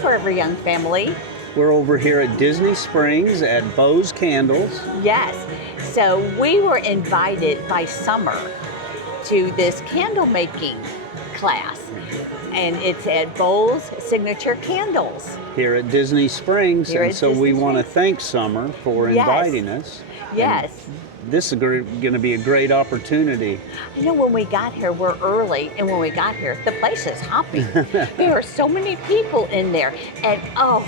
for every young family. We're over here at Disney Springs at Bo's Candles. Yes. So we were invited by Summer to this candle making class, and it's at Bo's Signature Candles. Here at Disney Springs, Here and at so Disney we want to Springs. thank Summer for Yes. inviting us. Yes. And this is going to be a great opportunity. I know when we got here, we're early, and when we got here, the place is hopping. There are so many people in there, and oh,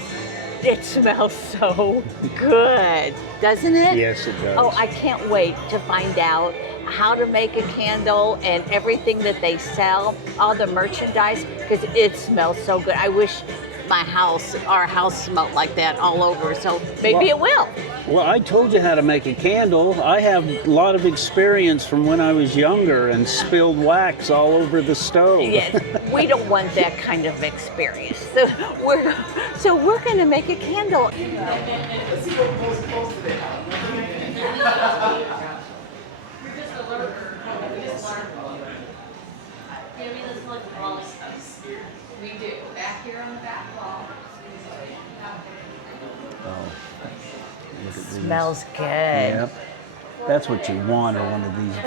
it smells so good, doesn't it? Yes, it does. Oh, I can't wait to find out how to make a candle and everything that they sell, all the merchandise, because it smells so good. I wish our house smelled like that all over, so maybe it will. Well, I told you how to make a candle. I have a lot of experience from when I was younger and spilled wax all over the stove. Yes, we don't want that kind of experience. So we're going to make a candle. Let's see what most close to We do. Back here on the back wall. Oh, look at these. Smells good. Yep. That's what you want, are one of these that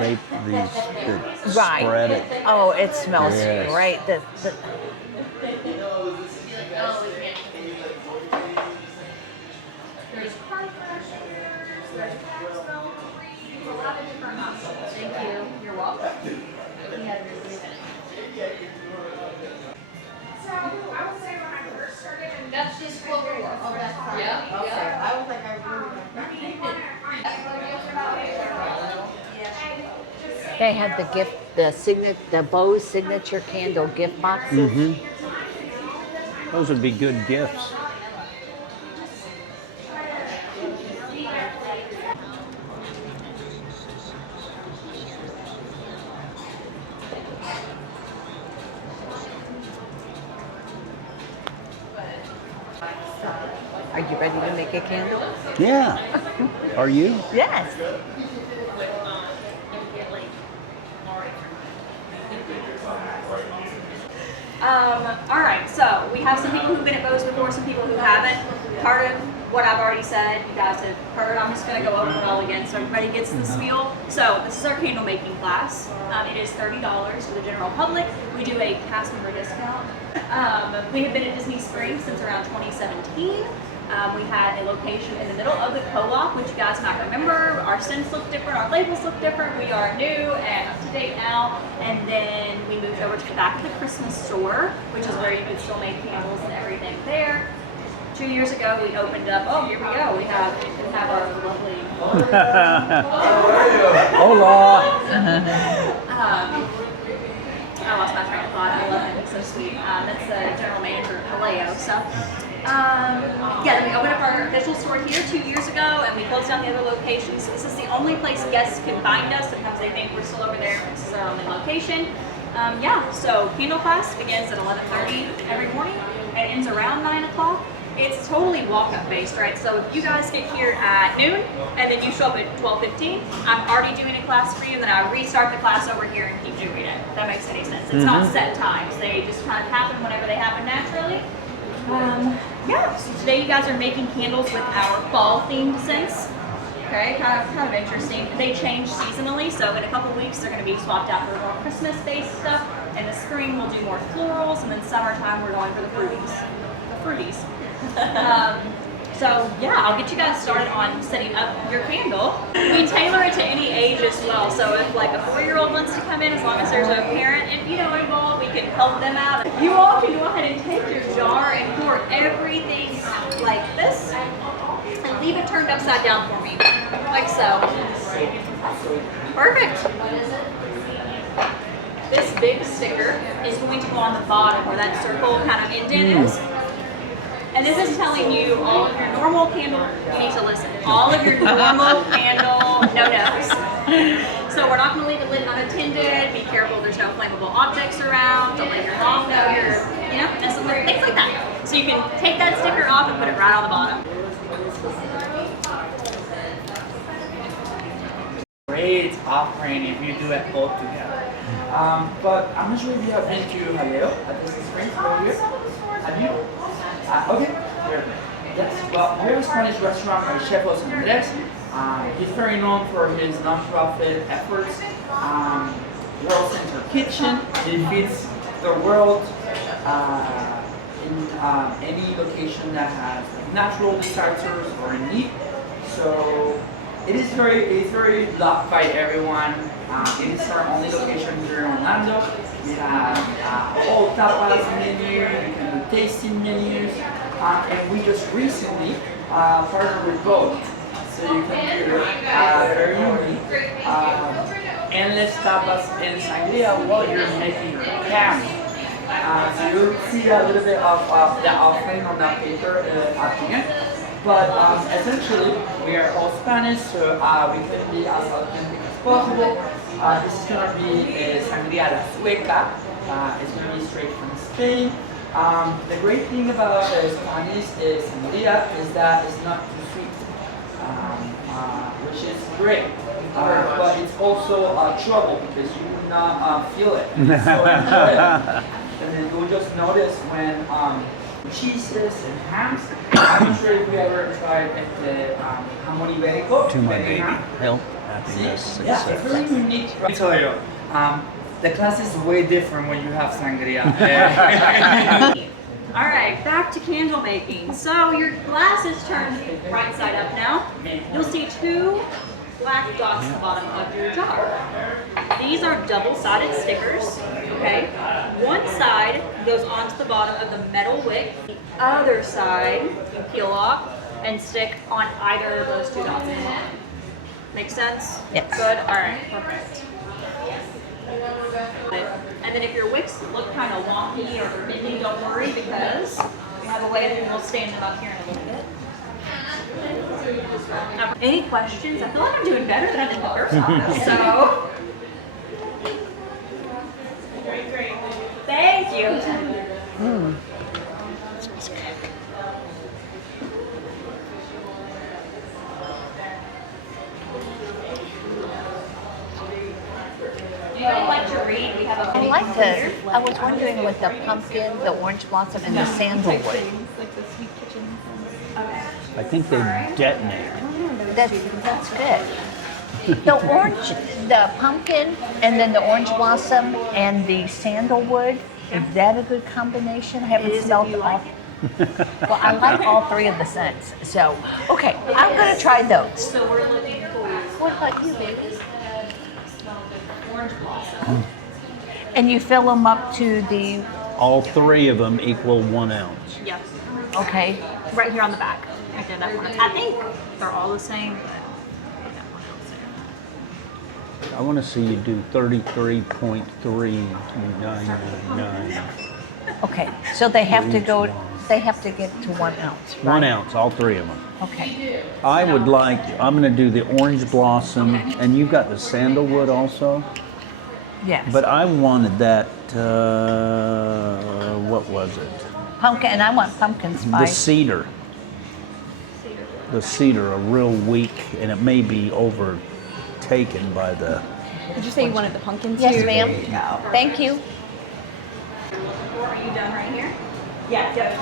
Right. spread it. Oh, it smells Yes. great. There's car fresheners, there's wax smell free, a lot of different options. Thank you. You're welcome. So I would say when I first started in That's just clover work. Oh, that's fine. Yeah. Okay. I don't think I They have the Bo's signature candle gift boxes. Those would be good gifts. Are you ready to make a candle? Yeah. Are you? Yes. All right, so we have some people who've been at Bo's before, some people who haven't. Part of what I've already said, you guys have heard. I'm just going to go over it all again so everybody gets the spiel. So this is our candle making class. It is $30 for the general public. We do a cast member discount. We have been at Disney Springs since around 2017. We had a location in the middle of the co-op, which you guys might remember. Our scents look different, our labels look different. We are new and up to date now. And then we moved over to the back of the Christmas store, which is where you could still make candles and everything there. 2 years ago, we opened up. Oh, here we go. We have our lovely. Hola. I lost my train of thought. I love him. He's so sweet. That's the general manager, Jaleo. So, then we opened up our official store here 2 years ago, and we closed down the other locations. So this is the only place guests can find us. Sometimes they think we're still over there, but this is our only location. So candle class begins at 11:30 every morning and ends around 9 o'clock. It's totally walk-up based, right? So if you guys get here at noon and then you show up at 12:15, I'm already doing a class for you, and then I restart the class over here and keep doing it. If that makes any sense. It's not set times. They just kind of happen whenever they happen naturally. So today you guys are making candles with our fall-themed scents. Okay, kind of interesting. They change seasonally, so in a couple weeks they're going to be swapped out for more Christmas-based stuff. In the spring we'll do more florals, and then summertime we're going for the fruities. I'll get you guys started on setting up your candle. We tailor it to any age as well. So if like a 4-year-old wants to come in, as long as there's a parent involved, we can help them out. You all can go ahead and take your jar and pour everything out like this, and leave it turned upside down for me, like so. Perfect. This big sticker is going to go on the bottom where that circle kind of indent is. And this is telling you all of your normal candle, you need to listen, all of your normal candle no-nos. So we're not going to leave the lid unattended, be careful there's no flammable objects around, don't let your mom know things like that. So you can take that sticker off and put it right on the bottom. great offering if you do it both together. But I'm not sure if you have been to Jaleo at Disney Springs over here. Have you? Okay. Here. Yes. Well, we're a Spanish restaurant by Chef Andres. He's very known for his non-profit efforts. World Center Kitchen. It feeds the world in any location that has natural disasters or in need. So it's very loved by everyone. It is our only location here in Orlando. We have all tapas menu, you can do tasting menus, and we just recently partnered with both. So you can do very unique, endless tapas and sangria while you're making your cam. So you'll see a little bit of the offering on that paper at the end. But essentially, we are all Spanish, so we can be as authentic as possible. This is going to be a sangria la sueca. It's going to be straight from Spain. The great thing about Spanish sangria is that it's not too sweet, which is great. But it's also trouble because you will not feel it. It's so enjoyable. And then you'll just notice when cheeses and hams. I'm not sure if you ever tried the jamón ibérico. To my the baby. ham. Health, happiness, Yeah, it's success. very unique. Let me tell you, the class is way different when you have sangria. All right, back to candle making. So your glass is turned right side up now. You'll see two black dots at the bottom of your jar. These are double-sided stickers, okay? One side goes onto the bottom of the metal wick. The other side you peel off and stick on either of those two dots. Make sense? Yes. Good? All right, perfect. And then if your wicks look kind of wonky or bendy, don't worry because we have a way that we'll stand them up here in a little bit. Any questions? I feel like I'm doing better than I did the first time. So, thank you. Do you guys like to read? We have a I like this. I was wondering with the pumpkin, the orange blossom, and the sandalwood. Like the sweet kitchen. Okay. I think they detonate. That's good. The orange, the pumpkin, and then the orange blossom and the sandalwood. Is that a good combination? I haven't smelled all. Well, I like all three of the scents. So, okay, I'm gonna try those. So we're looking for What about you, baby? orange blossom. And you fill them up to the. All three of them equal 1 ounce. Yes. Okay. Right here on the back. Right there, that one. I think they're all the same, but put that one else there. I want to see you do 33.3999. Okay. So they have to go. They have to get to 1 ounce. Right? 1 ounce, all three of them. Okay. I would like, I'm going to do the orange blossom, and you've got the sandalwood also, Yes. but I wanted that, what was it? Pumpkin, and I want pumpkin The spice. cedar. The cedar, a real weak, and it may be overtaken by the, Did you say you wanted the pumpkin too? Yes, ma'am. There you go. Thank you. Or are you done right here? Yeah, yep.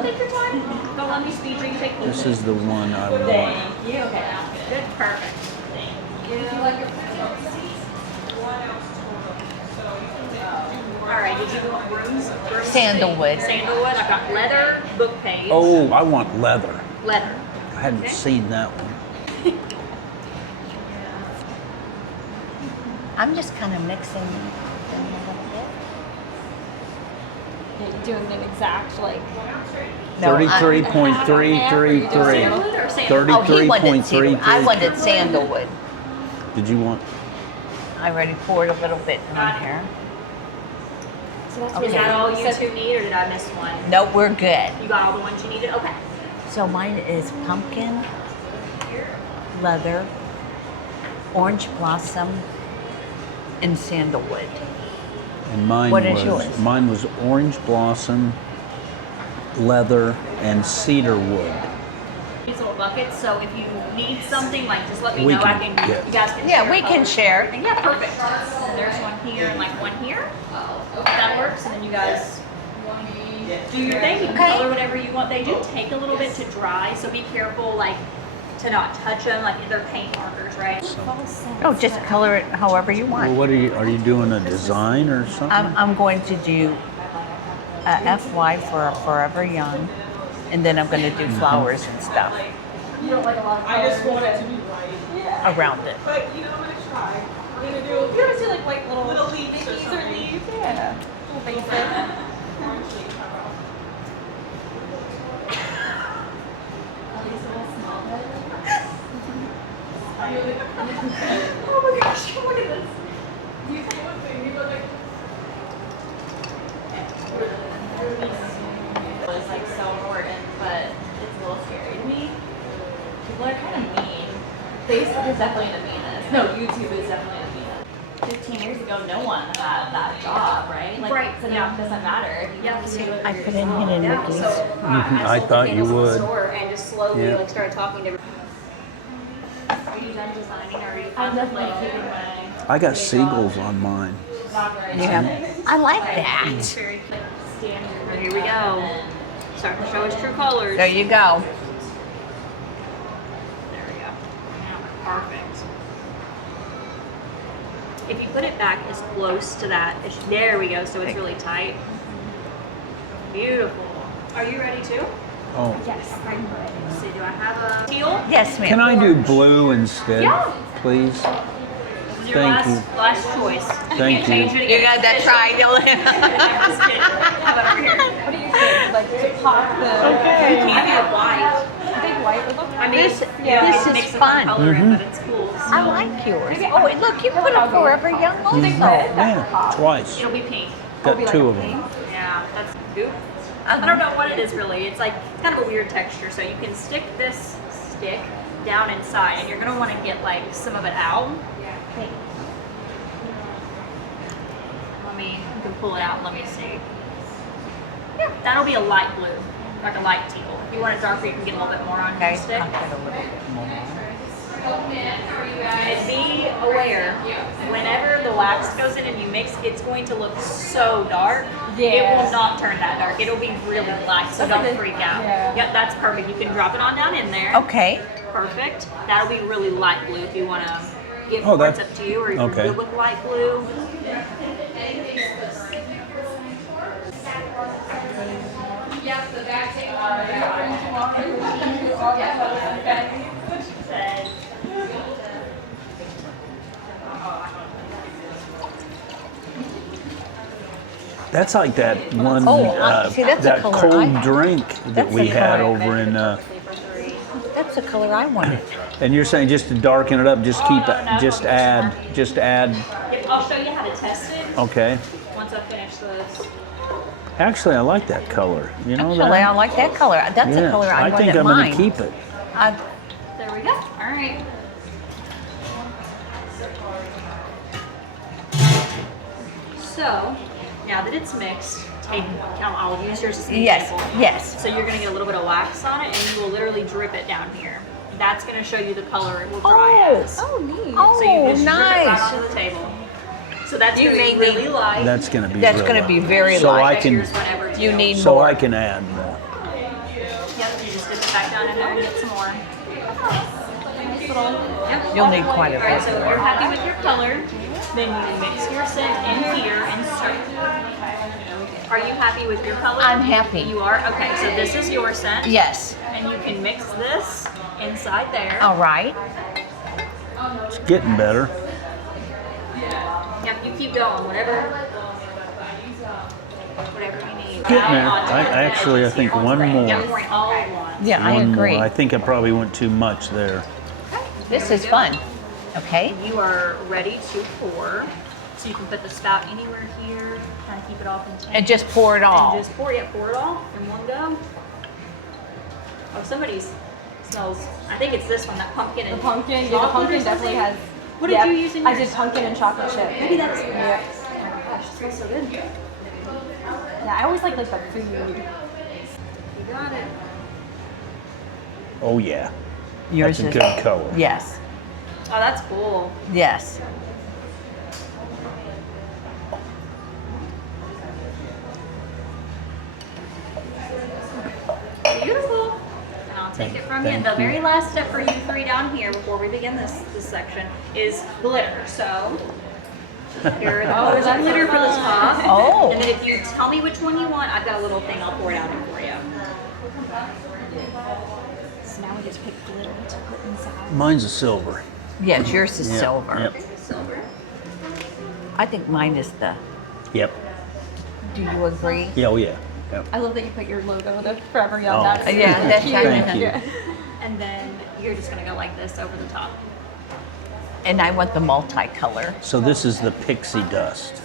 Take your time. Don't let me speed read. Take this is the one I want. Thank you. Okay, good, perfect. Thank you. All right, did you want rooms? Sandalwood. Sandalwood. I've got leather, book page. Oh, I want leather. Leather. I hadn't Okay. seen that one. I'm just kind of mixing them a little Yeah, you're doing an exact like. bit. No, I- 33.333. Sandalwood or sandalwood? Oh, he wanted cedar. I 33.33. wanted sandalwood. Did you want? I already poured a little bit in here. So that's Is that all you two need, or did I miss one? No, we're good. You got all the ones you needed? Okay. So mine is pumpkin, leather, orange blossom, and sandalwood. And mine What was is yours? mine was orange blossom, leather, and cedar wood. These little buckets, so if you need something, like just let me We know. can I can. get- You guys can. Yeah, share we can both. share. And yeah, perfect. And there's one here and like one here. That works, and then you guys. do your thing. You can Okay. color whatever you want. They do take a little bit to dry, so be careful, like, to not touch them. Like, they're paint markers, right? Oh, just color it however you Well, want. what are you doing a design or something? I'm going to do a FY for Forever Young, and then I'm going to do flowers and stuff You don't like a lot of I just colors. want it to be white. around it. But you know, I'm gonna try. I'm gonna do You ever see like white little leaves or Mickeys or something. leaves? Yeah. Little basic. orange leaf. How about? Oh my gosh, look at this. You say one thing, you go like. It's like so important, but it's a little scary to me. People are kind of mean. Facebook is definitely the meanest. No, YouTube is definitely the meanest. 15 years ago, no one had that job, right? Like, Right, so yeah. now it doesn't matter. You Yeah, have to see, do it I for put in yourself. hidden Yeah, Mickey's. so I sold thought the you candles in the would. store and just slowly Yeah. like started talking to. Are you done designing? Or are you I'm kind of definitely like keeping my I got seagulls on mine. not very Yeah, I like that. Very like standard. Here we go. Starting to show its true colors. There you go. There we go. Perfect. If you put it back as close to that, there we go. So it's really tight. Beautiful. Are you ready too? Oh, Yes, I'm ready. Let's see, do I have a teal? Yes, ma'am. can I do blue instead, please? This is your Thank you. last choice. Thank Change you. it You again. got that triangle. Just kidding. How about over here? What do you think? Like to pop the Maybe a white. I think white would look I mean, This- yeah, this you can is mix some fun. color in, but it's cool. So I like yours. Oh, wait, look, you put a Forever Young on there. Yeah, twice. It'll be pink. Got two of them. Yeah, that's goop. I don't know what it is really. It's like it's kind of a weird texture. So you can stick this stick down inside, and you're gonna want to get like some of it out. You can pull it out. Let me see. Yeah, that'll be a light blue, like a light teal. If you want it darker, you can get a little bit more on Okay, your stick. I'll put a little bit more. And be aware, whenever the wax goes in and you mix, it's going to look so dark. It Yeah. will not turn that dark. It'll be really light, so That's like don't the- freak out. yeah. Yep, that's perfect. You can drop it on down in there. Okay. Perfect. That'll be really light blue if you want to get Oh, more. It's that- up to you, or you okay. can do it with light blue. That's like that one, Oh, see, that's a that color cold I- drink that that's we a had color. over in, That's the color I wanted. and you're saying just to darken it up, just keep, just add, Yep, I'll show you how to test it okay. once I finish this. Actually, I like that color. You know Actually, I that? like that color. That's the color I wanted think I'm mine. gonna keep it. I, There we go. All right. So, now that it's mixed, take. I'll use yours as an yes, example. yes. So you're gonna get a little bit of wax on it, and you will literally drip it down here. That's gonna show you the color it will dry as. Oh, neat. Oh, So you just drip it right nice. onto the table. So that's You gonna be made me- really light. That's gonna be. That's real gonna light. be very so light. I can, Yours whenever You too. need so more. I can add more. Yep, you just dip it back down in there and get some more. Yep. You'll need quite a All right, bit so if more. you're happy with your color, then you mix your scent in here and stir. Are you happy with your color? I'm happy. You are? Okay, so this is your scent. Yes. And you can mix this inside there. All right. It's getting better. Yep, you keep going, whatever you need. Getting there. I think one more. Yep, pouring all at once. Yeah, I One agree. more. I think I probably went too much there. This is fun. Okay. You are ready to pour. So you can put the spout anywhere here, kind of keep it all contained. And just pour it all. And just pour it all in one go. Oh, somebody's smells. I think it's this one, that pumpkin and The pumpkin, yeah, the chocolate or pumpkin definitely something. has. What did Yep. you use in I yours? did pumpkin and chocolate chip. Maybe that's. Yeah. Oh my gosh, it smells so good. You Yeah, I always like the food. got it. Oh yeah. Yours That's a is good color. Yes. Oh, that's cool. Yes. take it from you. Thank The you. very last step for you three down here before we begin this section is glitter. So there's a glitter for the top. Oh. And then if you tell me which one you want, I've got a little thing I'll pour it out in for you. So now we just pick glitter to put inside. Mine's a silver. Yes, yours is Yep, silver. Yep. Silver. I think mine is the. Yep. Do you agree? Yeah, oh yeah. Yep. I love that you put your logo, the Forever Young. Oh. That's Yeah, that's cute. Thank you. And then you're just gonna go like this over the top. And I want the multicolor. So this is the pixie dust.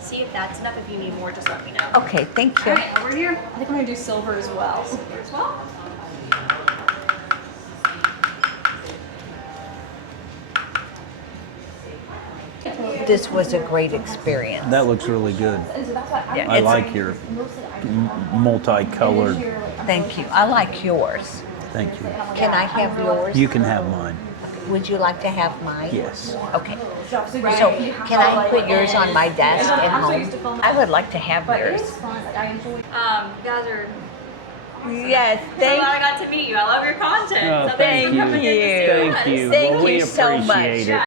See if that's enough. If you need more, just let me know. Okay, thank you. All right, over here. I think I'm gonna do silver as well. Silver as well. This was a great experience. That looks really good. Yeah, I it's- like your multicolored. Thank you. I like yours. Thank you. Can I have yours? You can have mine. Would you like to have mine? Yes. Okay. So can I put yours on my desk at home? I would like to have yours. You guys are. Yes, So thank glad I got to meet you. I love your content. Oh, so thank thanks for you. coming to see us. Thank you. Thank Well, we you so much. appreciate it.